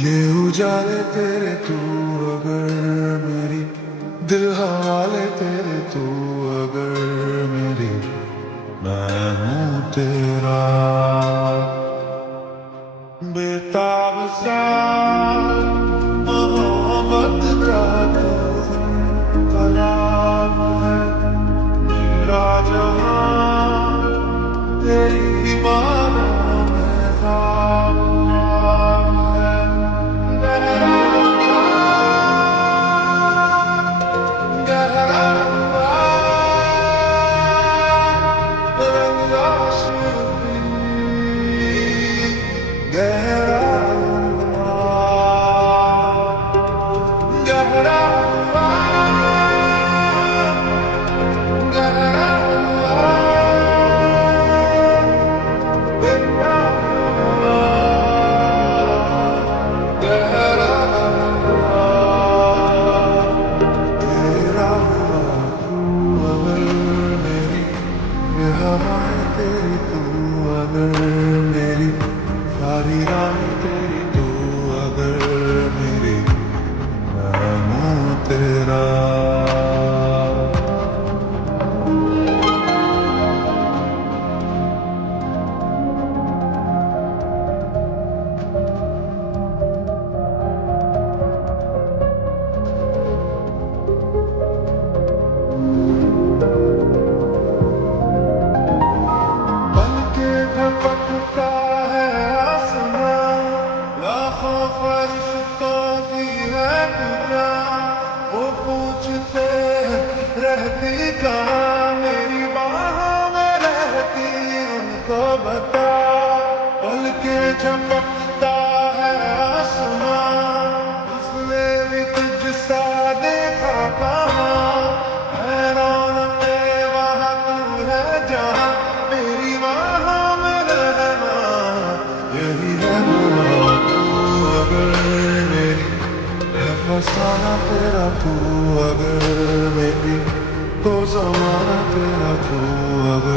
ये उजाले तेरे तू अगर मेरी दिल हवाले तेरे तू अगर मेरी मैं हूँ तेरा बेताब सा मोहब्बत का तू कलाम है मेरा जहां तेरी बाहों में ख्वाब है गहरा गहरा रंग आशिकी गहरा गहरा गहरा हवाएं तेरी तू अगर मेरी सारी राहें तेरी तू अगर मेरी मैं हूँ तेरा बन के झपकता है आसमां लाखों फरिश्तों की है पूजा वो पूछते हैं रहती कहाँ मेरी बाहों में रहती उनको बता पल के झपकता है आसमां उसने भी तुझसा देखा कहाँ हैरान में वहाँ तू है जहाँ मेरी बाहों में रहना यही है दुआ तू अगर मेरी है फसाना तेरा तू अगर मेरी तो जमाना तेरा तू अगर